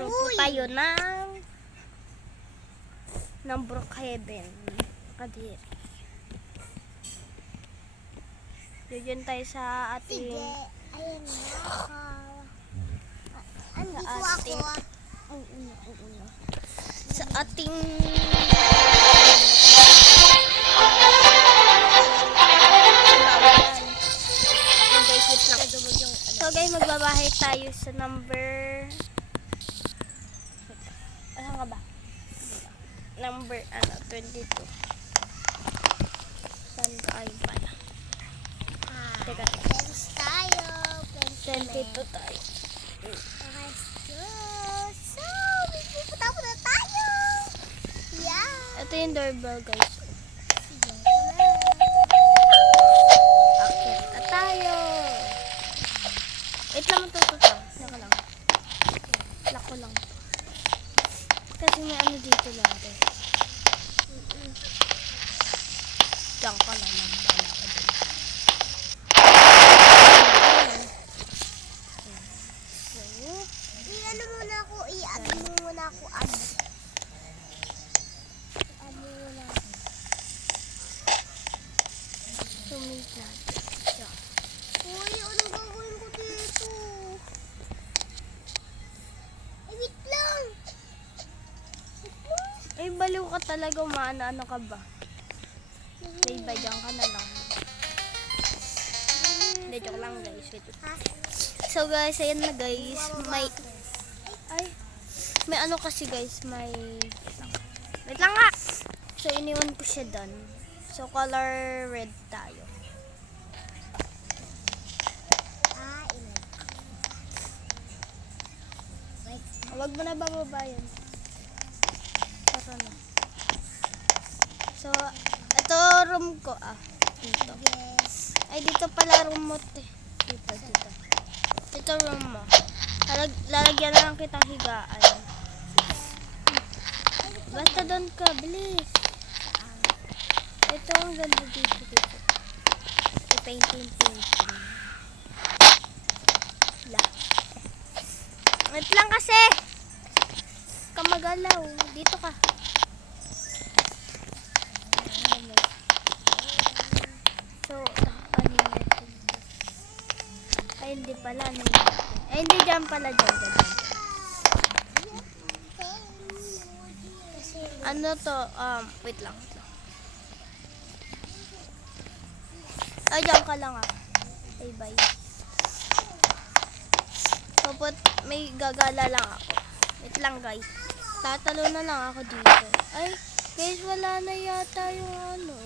Grupo tayo ng Brookhaven. Kadiri. Yun tayo sa ating... Sige, ayun na. Andito ating- ako. Sa ating... So guys, magbabahay tayo sa number... Ano nga ba? Number 22. Saan tayo pala? Teka. Friends tayo. 22 tayo. So, pupunta po na tayo. Yeah. Ito yung doorbell guys. Akit na tayo. Wait lang, ito. Naka lang. Lock ko lang. Kasi may ano dito lang. Diyan ka lang. Bala ka dun. So, Ano muna ako, i-add mo muna ako, add. Add mo muna ako. sumit natin. Diyan. Uy, anong gagawin ko dito? Ay, wait lang. Ay, baliw ka talaga. Ano ka ba? Bye, diyan ka na lang. Hindi, joke lang guys. Wait. Ha? So guys, ayan na guys. May ano kasi guys, wait lang nga! So iniwan ko siya doon. So color red tayo. Ilan. Wait. Huwag mo na bababa yan. Para na. So, ito room ko. Dito. Yes. Ay, dito pala room mo. Dito. Ito room mo. Lalagyan na lang kitang higaan. Basta doon ka, bilis. Ito ang ganda dito. Painting. Wait lang kasi. Kamagalaw. Dito ka. So, ano natin? Ay, hindi pala. Ay, hindi dyan pala. Dyan. Ano to? Wait lang. Ay, dyan ka lang Ay, bye. Kapot, may gagala lang ako. Wait lang, guys. Tatalo na lang ako dito. Ay, guys, wala na yata yung ano.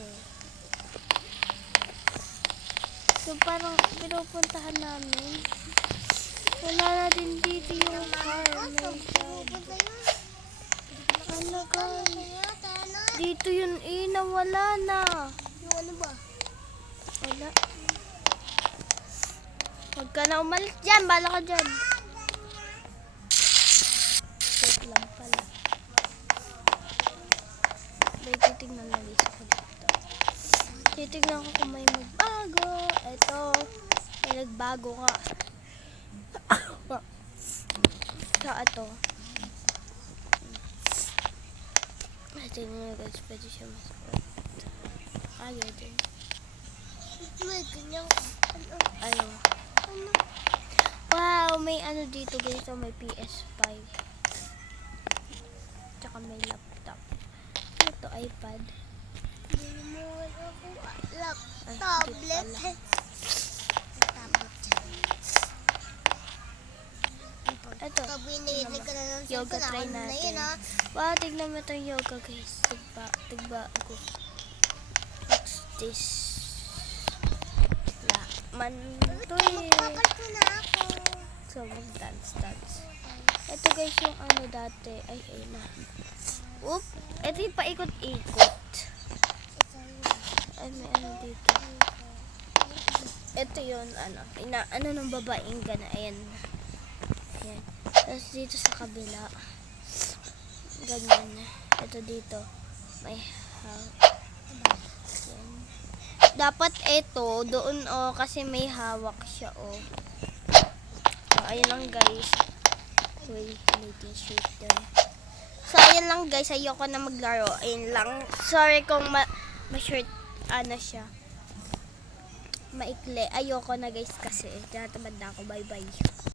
So, parang pinupuntahan namin. Wala na din dito yung car. Ano, guys? Dito yun, nawala na. Yung ano ba? Wala. Huwag ka na umalis dyan. Bala ka dyan. Wait lang pala. May titignan na list ko dito. Titignan ko kung may magbago. Ito. May nagbago ka. Saka ito. Tignan nyo guys. Pwede siya mas. Ayaw din. May ganyan. Ayaw. Ano? Wow, may ano dito guys, may PS5. Tsaka may laptop. Ito iPad. Hindi mo ako Ay, tablet. hindi Ito. Kabinili ka na ng Yoga cellphone. try Ano na natin. yun, ha? Wow, tignan mo itong yoga guys. Tigba ako. What's this? Laman to Magpapasko na ako. So, mag-dance. Ito guys yung ano dati. Ay, na. Oop! Ito yung paikot-ikot. Ay, may ano dito. Ito yun, ano ng babaeng gana. Ayan. Tapos dito sa kabila. Ganyan. Ito dito. May Ayan. Dapat ito, doon kasi may hawak siya So, ayun lang guys. Uy, may t-shirt doon. So, ayun lang guys. Ayoko na maglaro. Ayun lang. Sorry kung ma-short, ano siya. Maikli. Ayoko na guys kasi. Tinatamad na ako. Bye-bye.